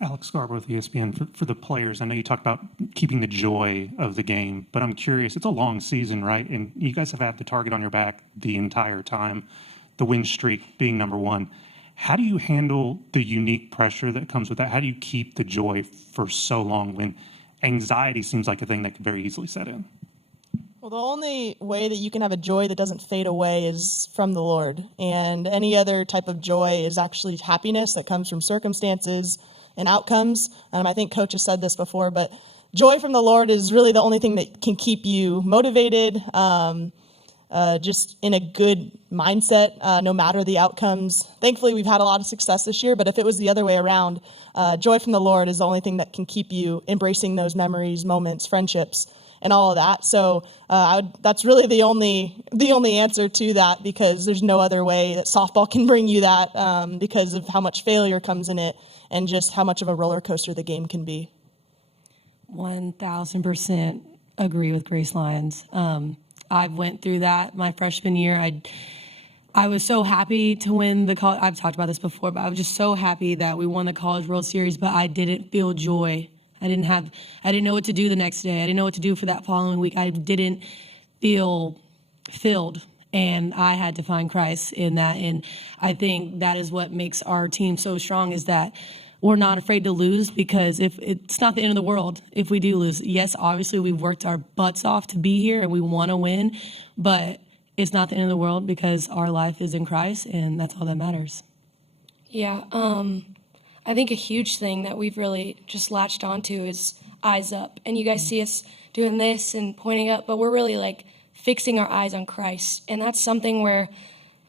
Alex Garber with ESPN. For the players, I know you talked about keeping the joy of the game, but I'm curious, it's a long season, right? And you guys have had the target on your back the entire time, the win streak being number one. How do you handle the unique pressure that comes with that? How do you keep the joy for so long when anxiety seems like a thing that could very easily set in? Well, the only way that you can have a joy that doesn't fade away is from the Lord. And any other type of joy is actually happiness that comes from circumstances and outcomes. I think Coach has said this before, but joy from the Lord is really the only thing that can keep you motivated, just in a good mindset, no matter the outcomes. Thankfully, we've had a lot of success this year, but if it was the other way around, joy from the Lord is the only thing that can keep you embracing those memories, moments, friendships, and all of that. So that's really the only answer to that, because there's no other way that softball can bring you that, because of how much failure comes in it and just how much of a roller coaster the game can be. 1,000% agree with Grace Lyons. I went through that my freshman year. I was so happy to win the college. I've talked about this before, but I was just so happy that we won the College World Series, but I didn't feel joy. I didn't know what to do the next day. I didn't know what to do for that following week. I didn't feel filled, and I had to find Christ in that. And I think that is what makes our team so strong, is that we're not afraid to lose, because if it's not the end of the world if we do lose. Yes, obviously we've worked our butts off to be here and we want to win, but it's not the end of the world because our life is in Christ, and that's all that matters. Yeah, I think a huge thing that we've really just latched onto is eyes up. And you guys see us doing this and pointing up, but we're really like fixing our eyes on Christ. And that's something where,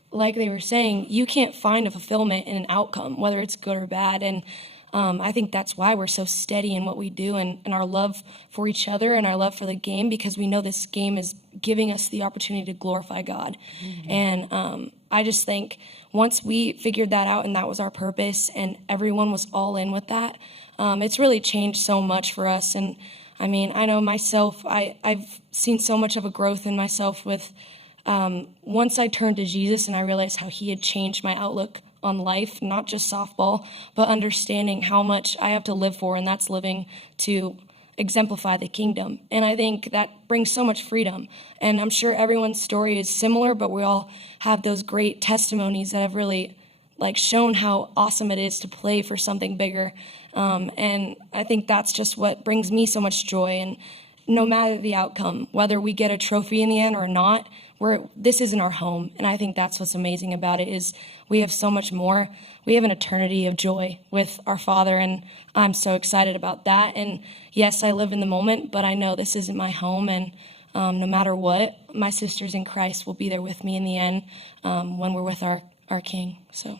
like they were saying, you can't find a fulfillment in an outcome, whether it's good or bad. And I think that's why we're so steady in what we do, and our love for each other and our love for the game, because we know this game is giving us the opportunity to glorify God. Mm-hmm. And I just think once we figured that out and that was our purpose and everyone was all in with that, it's really changed so much for us. And I mean, I know myself, I've seen so much of a growth in myself with once I turned to Jesus and I realized how he had changed my outlook on life, not just softball, but understanding how much I have to live for, and that's living to exemplify the kingdom. And I think that brings so much freedom. And I'm sure everyone's story is similar, but we all have those great testimonies that have really shown how awesome it is to play for something bigger. And I think that's just what brings me so much joy. And no matter the outcome, whether we get a trophy in the end or not, this isn't our home. And I think that's what's amazing about it, is we have so much more. We have an eternity of joy with our Father, and I'm so excited about that. And yes, I live in the moment, but I know this isn't my home, and no matter what, my sisters in Christ will be there with me in the end, when we're with our King. So